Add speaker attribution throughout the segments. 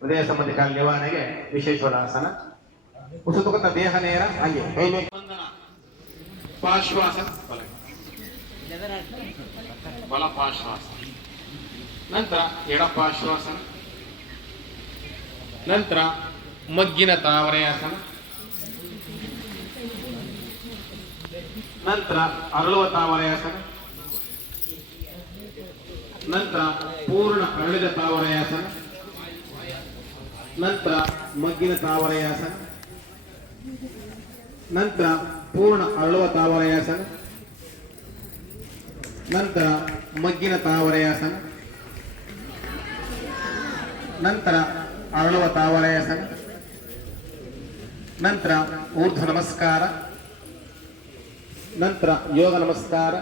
Speaker 1: ಹೃದಯ ಸಂಬಂಧಿ ಕಾಲ ನಿವಾರಣೆಗೆ ವಿಶೇಷವಾದ ಆಸನ. ಉಸುತುಕಂತ ದೇಹ ನೇರ ಹಾಗೆ. ಪಾರ್ಶ್ವಾಸನ ಬಲ ಪಾರ್ಶ್ವಾಸನ ನಂತರ ಎಡ ಪಾರ್ಶ್ವಾಸನ ನಂತರ ಮಗ್ಗಿನ ತಾವರೆಯಾಸನ ನಂತರ ಅರಳುವ ತಾವರೆಯಾಸನ ನಂತರ ಪೂರ್ಣ ಅರಳಿದ ತಾವರೆಯಾಸನ ನಂತರ ಮಗ್ಗಿನ ತಾವರೆಯಾಸನ ನಂತರ ಪೂರ್ಣ ಅರಳುವ ತಾವರೆಯಾಸನ ನಂತರ ಮಗ್ಗಿನ ತಾವರೆಯಾಸನ ನಂತರ ಅರಳುವ ತಾವರೆಯಾಸನ ನಂತರ ಊರ್ಧ್ವ ನಮಸ್ಕಾರ. ನಂತರ ಯೋಗ ನಮಸ್ಕಾರ.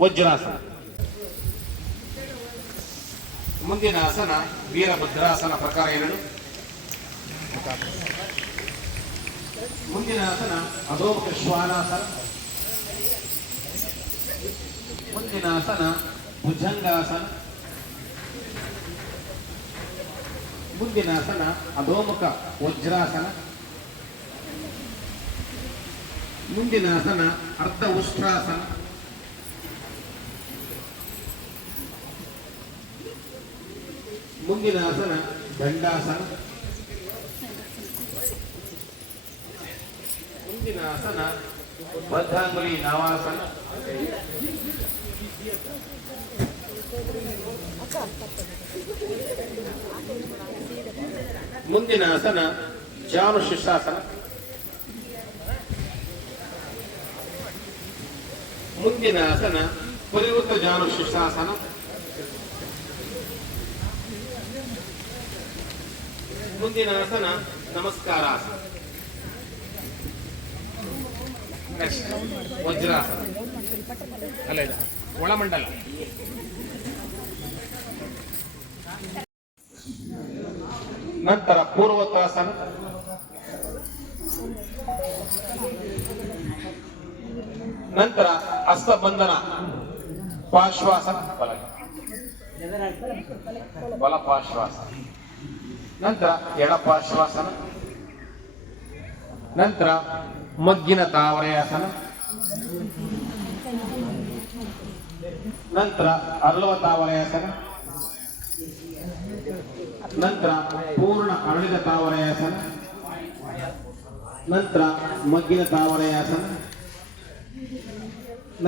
Speaker 1: ವಜ್ರಾಸನ. ಮುಂದಿನ ಆಸನ ವೀರಭದ್ರಾಸನ ಪ್ರಕಾರ ಎರಡು ಮುಂದಿನ ಆಸನ ಅಧೋಮುಖ ಶ್ವಾನಾಸನ ಮುಂದಿನ ಆಸನ ಭುಜಂಗಾಸನ. ಮುಂದಿನ ಆಸನ ಅಧೋಮುಖ ವಜ್ರಾಸನ. ಮುಂದಿನ ಆಸನ ಅರ್ಧ ಉಷ್ಟ್ರಾಸನ ಮುಂದಿನ ಆಸನ ದಂಡಾಸನ. ಮುಂದಿನ ಆಸನ ಬದ್ಧಾಂಗುಲಿ ನಾವಾಸನ. ಮುಂದಿನ ಆಸನ ಜಾನು ಶಿಷ್ಟಾಸನ. ಮುಂದಿನ ಆಸನ ಪರಿವೃತ್ತ ಜಾನು ಶಿಷ್ಟಾಸನ. ಮುಂದಿನ ಆಸನ. ನಮಸ್ಕಾರಾಸನ ನೆಕ್ಸ್ಟ್ ವಜ್ರಾಸನ. ಅಲ್ಲ ಒಳಮಂಡಲ. ನಂತರ ಪೂರ್ವತಾಸನ ನಂತರ ಹಸ್ತಬಂಧನ ಪಾಶ್ವಾಸನ. ಬಲ. ಬಲ ಪಾರ್ಶ್ವಾಸನ ನಂತರ ಎಡ ಪಾರ್ಶ್ವಾಸನ ನಂತರ ಮಗ್ಗಿನ ತಾವರೆಯಾಸನ, ನಂತರ ಅರಳುವ ತಾವರೆಯಾಸನ, ನಂತರ ಪೂರ್ಣ ಅರಳಿದ ತಾವರೆಯಾಸನ, ನಂತರ ಮಗ್ಗಿನ ತಾವರೆಯಾಸನ,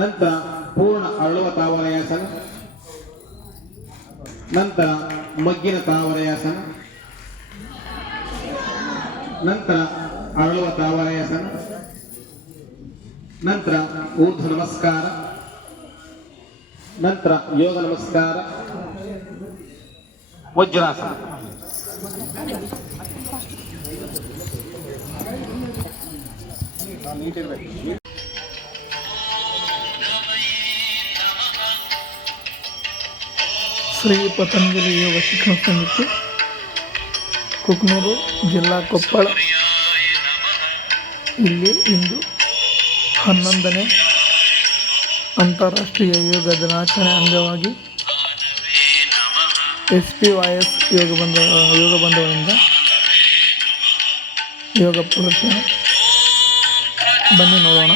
Speaker 1: ನಂತರ ಪೂರ್ಣ ಅರಳುವ ತಾವರೆಯಾಸನ, ನಂತರ ಮಗ್ಗಿನ ತಾವರೆಯಾಸನ ನಂತರ ಅರಳುವ ತಾವರೆಯಾಸನ ನಂತರ ಊರ್ಧ್ವ ನಮಸ್ಕಾರ. ನಂತರ ಯೋಗ ನಮಸ್ಕಾರ. ವಜ್ರಾಸನ.
Speaker 2: ಶ್ರೀ ಪತಂಜಲಿ ಯೋಗ ಶಿಕ್ಷಣ ಸಮಿತಿ ಕುಕ್ನೂರು ಜಿಲ್ಲಾ ಕೊಪ್ಪಳ. ಇಲ್ಲಿ ಇಂದು ಹನ್ನೊಂದನೇ ಅಂತಾರಾಷ್ಟ್ರೀಯ ಯೋಗ ದಿನಾಚರಣೆ ಅಂಗವಾಗಿ ಎಸ್ ಪಿ ವೈ ಎಸ್ ಯೋಗ ಬಂದ, ಯೋಗ ಬಂಧುಗಳಿಂದ ಯೋಗ ಪ್ರದರ್ಶನ. ಬನ್ನಿ ನೋಡೋಣ.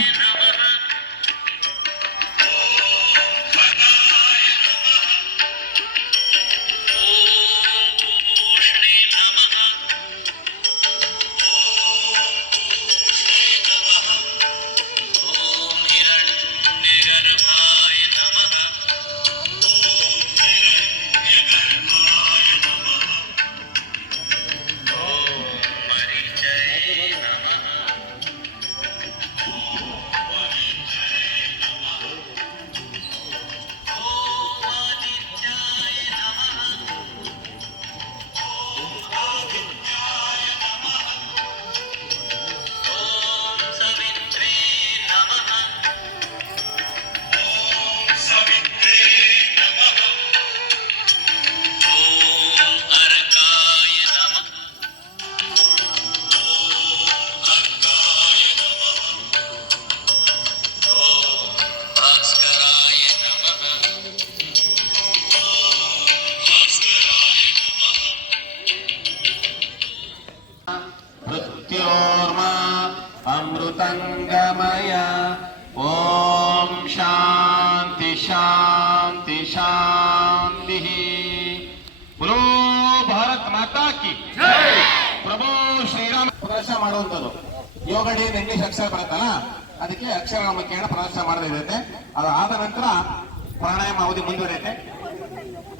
Speaker 1: ಅಮೃತಂಗಮಯ ಓಂ ಶಾಂತಿ ಶಾಂತಿ ಶಾಂತಿ. ಬುಲೋ ಭಾರತ್ ಮಾತಾ ಕಿ ಪ್ರಭು ಶ್ರೀರಾಮ. ಪ್ರದರ್ಶನ ಮಾಡುವಂಥದ್ದು. ಯೋಗ ಡೇ ಇಂಗ್ಲಿಷ್ ಅಕ್ಷರ ಬರುತ್ತಲ್ಲ ಅದಕ್ಕೆ ಅಕ್ಷರ ಮುಖೇನ ಪ್ರದರ್ಶನ ಮಾಡದಿರುತ್ತೆ ಅದು ಆದ ನಂತರ ಪ್ರಾಣಾಯಾಮ ಅವಧಿ ಮುಂದುವರಿಯುತ್ತೆ.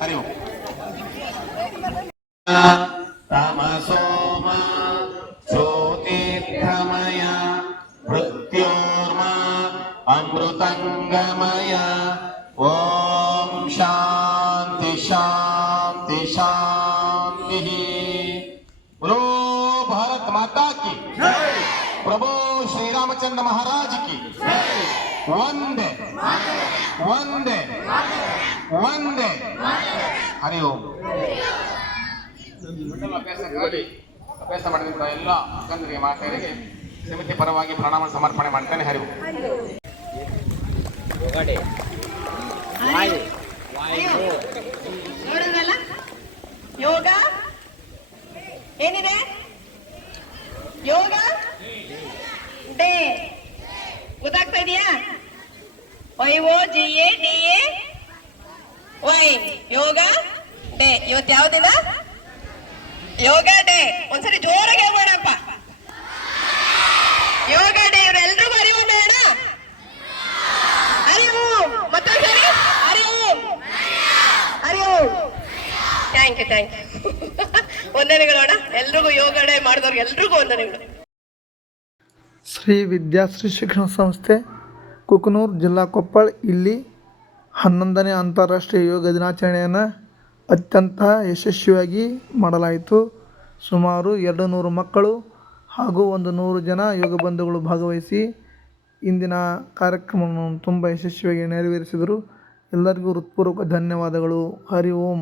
Speaker 1: ಹರಿ ಓಂ. ಓಂ ಶಾಂತಿ ಶಾಂತಿ ಶಾಂತಿ बोलो भारत माता की प्रभु श्री रामचंद्र महाराज की वंदे वंदे वंदे ಹರಿ ಓಂ ಅಭ್ಯಾಸಕ್ಕಾಗಿ ಅಭ್ಯಾಸ ಮಾಡಿದಂಥ ಎಲ್ಲ ಅಕ್ಕಂದರಿಗೆ ಮಾತೆಯರಿಗೆ ಸಮಿತಿ ಪರವಾಗಿ ಪ್ರಣಾಮ ಸಮರ್ಪಣೆ ಮಾಡ್ತೇನೆ ಹರಿ ಓಂ
Speaker 3: ನೋಡಿದ್ರಲ್ಲ? ಯೋಗ? ಏನಿದೆ? ಯೋಗ? ಡೇ. ಗೊತ್ತಾಗ್ತಾ ಇದೆಯಾ? Y O G A D A Y yoga? Day. ಇವತ್ತು ಯಾವ ದಿನ? ಯೋಗ ಡೇ. ಒಂದ್ಸರಿ ಜೋರಾಗಿ ಹೇಳ್ಬೇಡಪ್ಪ. ಯೋಗ ಥ್ಯಾಂಕ್ ಯು ಥ್ಯಾಂಕ್ ಯು ವಂದನೆಗಳೋಣ ಎಲ್ರಿಗೂ ಯೋಗ ಮಾಡಿದವ್ರಿಗೆ ಎಲ್ರಿಗೂ ವಂದನೆಗಳು.
Speaker 2: ಶ್ರೀ ವಿದ್ಯಾಶ್ರೀ ಶಿಕ್ಷಣ ಸಂಸ್ಥೆ, ಕುಕನೂರು ಜಿಲ್ಲಾ ಕೊಪ್ಪಳ. ಇಲ್ಲಿ ಹನ್ನೊಂದನೇ ಅಂತಾರಾಷ್ಟ್ರೀಯ ಯೋಗ ದಿನಾಚರಣೆಯನ್ನು ಅತ್ಯಂತ ಯಶಸ್ವಿಯಾಗಿ ಮಾಡಲಾಯಿತು. ಸುಮಾರು ಎರಡು ನೂರು ಮಕ್ಕಳು ಹಾಗೂ ಒಂದು ನೂರು ಜನ ಯೋಗ ಬಂಧುಗಳು ಭಾಗವಹಿಸಿ ಇಂದಿನ ಕಾರ್ಯಕ್ರಮವನ್ನು ತುಂಬ ಯಶಸ್ವಿಯಾಗಿ ನೆರವೇರಿಸಿದರು. ಎಲ್ಲರಿಗೂ ಹೃತ್ಪೂರ್ವಕ ಧನ್ಯವಾದಗಳು. ಹರಿ ಓಂ.